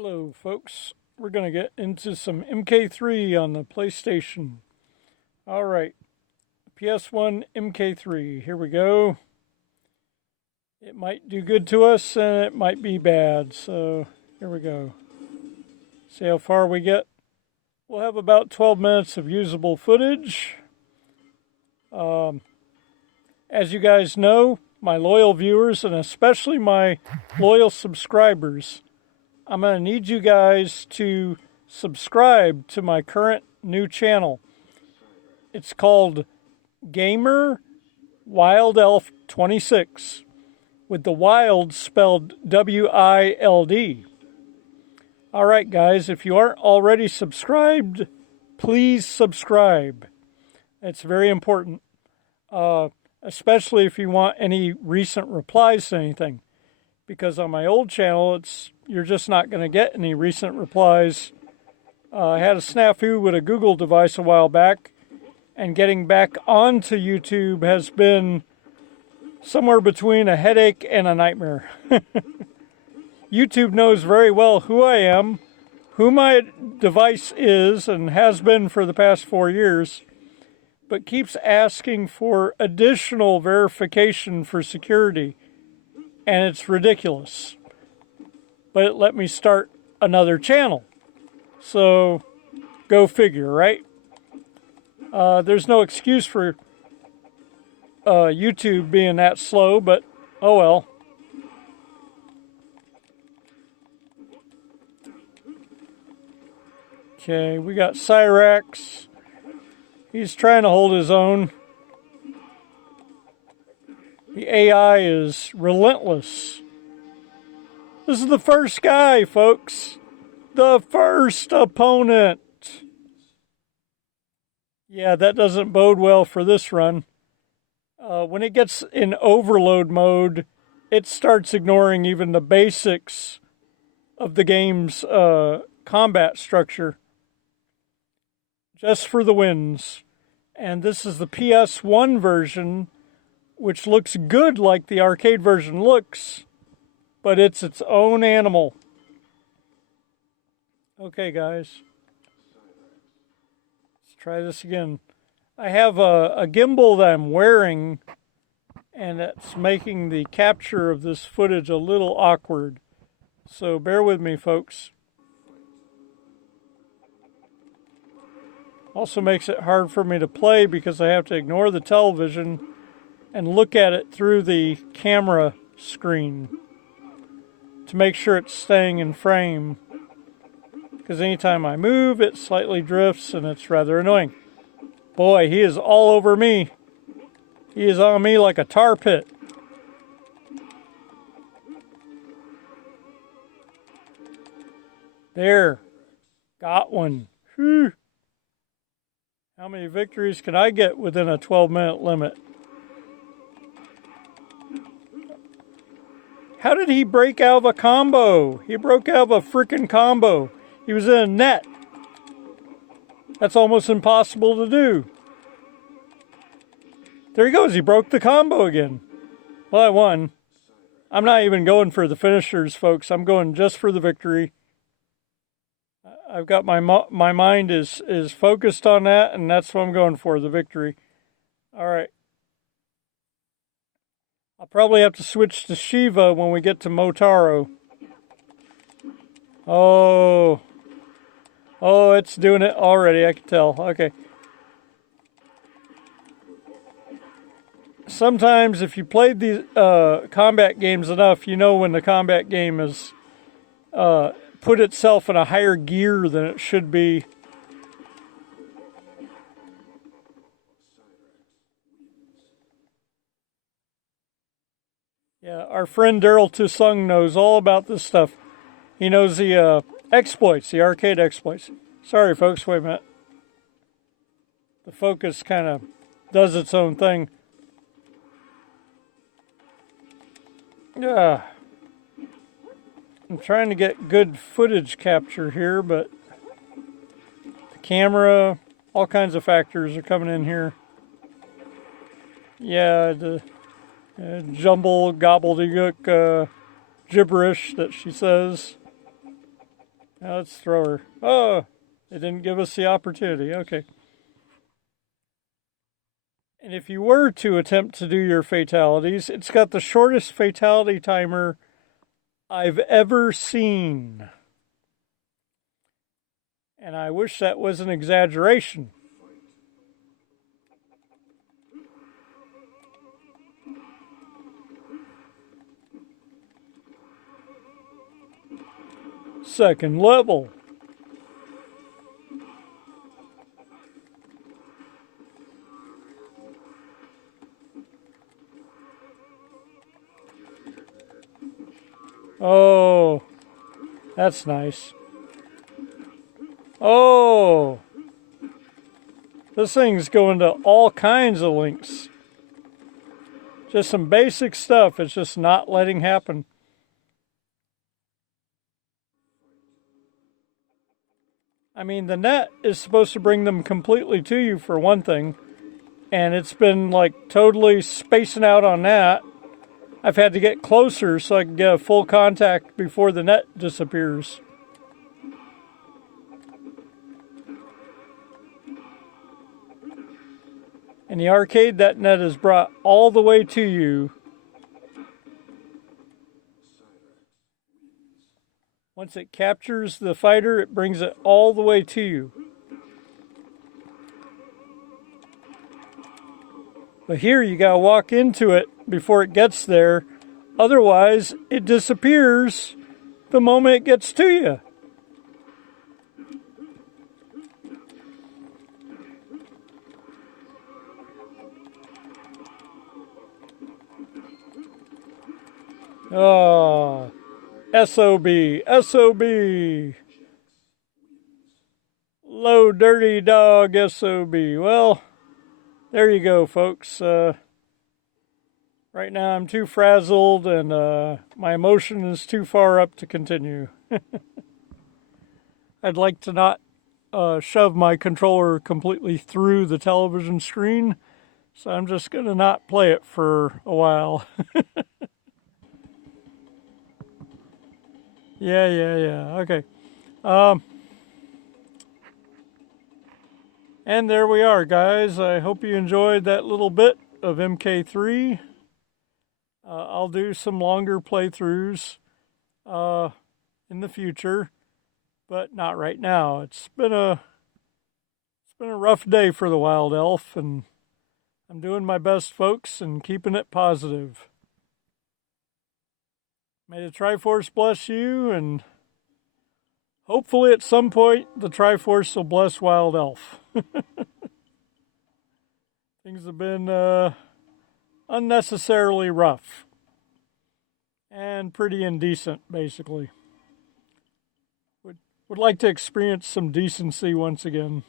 Hello folks, we're going to get into some MK3 on the PlayStation. Alright, PS1 MK3, here we go. It might do good to us and it might be bad, so here we go. See how far we get. We'll have about 12 minutes of usable footage. As you guys know, my loyal viewers and especially my loyal subscribers, I'm going to need you guys to subscribe to my current new channel. It's called Gamer Wild Elf 26, with the wild spelled W-I-L-D. All right, guys, if you aren't already subscribed, please subscribe. It's very important, especially if you want any recent replies to anything. Because on my old channel, you're just not going to get any recent replies. I had a snafu with a Google device a while back, and getting back onto YouTube has been somewhere between a headache and a nightmare. YouTube knows very well who I am, who my device is and has been for the past 4 years, but keeps asking for additional verification for security. And it's ridiculous. But it let me start another channel. So, go figure, right? There's no excuse for YouTube being that slow, but oh well. Okay, we got Cyrax. He's trying to hold his own. The AI is relentless. This is the first guy, folks. The first opponent. Yeah, that doesn't bode well for this run. When it gets in overload mode, it starts ignoring even the basics of the game's combat structure. Just for the wins. And this is the PS1 version, which looks good like the arcade version looks, but it's its own animal. Okay, guys. Let's try this again. I have a gimbal that I'm wearing, and it's making the capture of this footage a little awkward. So bear with me, folks. Also makes it hard for me to play because I have to ignore the television and look at it through the camera screen to make sure it's staying in frame. Because anytime I move, it slightly drifts and it's rather annoying. Boy, he is all over me. He is on me like a tar pit. There. Got one. Whew. How many victories can I get within a 12-minute limit? How did he break out of a combo? He broke out of a freaking combo. He was in a net. That's almost impossible to do. There he goes. He broke the combo again. Well, I won. I'm not even going for the finishers, folks. I'm going just for the victory. I've got my mind is focused on that, and that's what I'm going for, the victory. All right. I'll probably have to switch to Shiva when we get to Motaro. Oh, it's doing it already, I can tell. Okay. Sometimes if you played these combat games enough, you know when the combat game is put itself in a higher gear than it should be. Yeah, our friend Daryl Tusung knows all about this stuff. He knows the exploits, the arcade exploits. Sorry, folks, wait a minute. The focus kind of does its own thing. Yeah. I'm trying to get good footage capture here, but the camera, all kinds of factors are coming in here. Yeah, the jumble gobbledygook gibberish that she says. Now let's throw her. Oh, it didn't give us the opportunity. Okay. And if you were to attempt to do your fatalities, it's got the shortest fatality timer I've ever seen. And I wish that was an exaggeration. Second level. Oh, that's nice. Oh, this thing's going to all kinds of links. Just some basic stuff. It's just not letting happen. I mean, the net is supposed to bring them completely to you for one thing, and it's been like totally spacing out on that. I've had to get closer so I can get a full contact before the net disappears. In the arcade, that net is brought all the way to you. Once it captures the fighter, it brings it all the way to you. But here you gotta walk into it before it gets there. Otherwise, it disappears the moment it gets to you. Oh, SOB, SOB. Low dirty dog SOB. Well, there you go, folks. Right now I'm too frazzled and my emotion is too far up to continue. I'd like to not shove my controller completely through the television screen, so I'm just going to not play it for a while. Yeah. Okay. And there we are, guys. I hope you enjoyed that little bit of MK3. I'll do some longer playthroughs in the future, but not right now. It's been a rough day for the Wild Elf, and I'm doing my best, folks, and keeping it positive. May the Triforce bless you, and hopefully at some point the Triforce will bless Wild Elf. Things have been unnecessarily rough and pretty indecent, basically. Would like to experience some decency once again.